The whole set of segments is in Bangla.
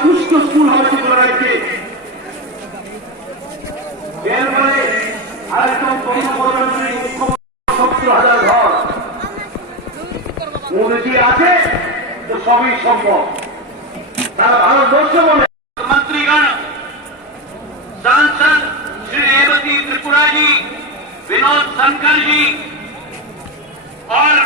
সুস্থ স্কুল হবে চিত্রনায়ককে এরপরে আরেকজন মুখ্যমন্ত্রী 70,000 ঘর মোদীজি আছে তো সবই সম্ভব। তারা ভারতবর্ষ বলে मंत्रीगण, सांसद श्री रेवती त्रिपुरा जी, विनोद शंकर जी और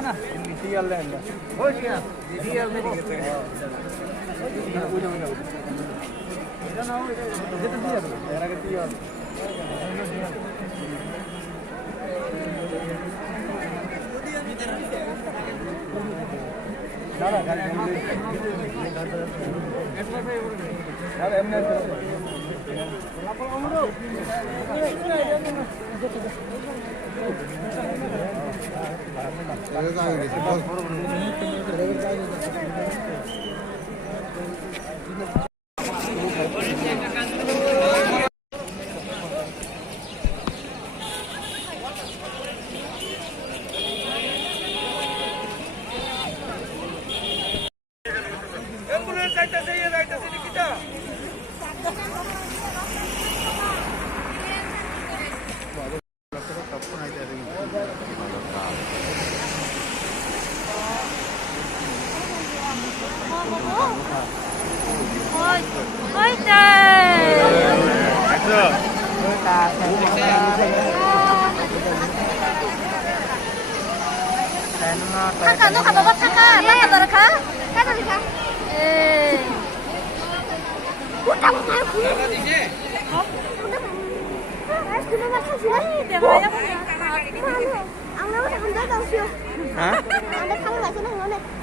ना टीएल लैंड हो गया टीएल में नहीं कहते हैं इधर ना हो इधर तो टीएल तेरा के टीएल दादा गाड़ी यार एमने ôi trời kakak tuh kata kakak kata sih kak utang saya udah masuk sih dia banyak anda udah tahu sih anda tahu nggak sih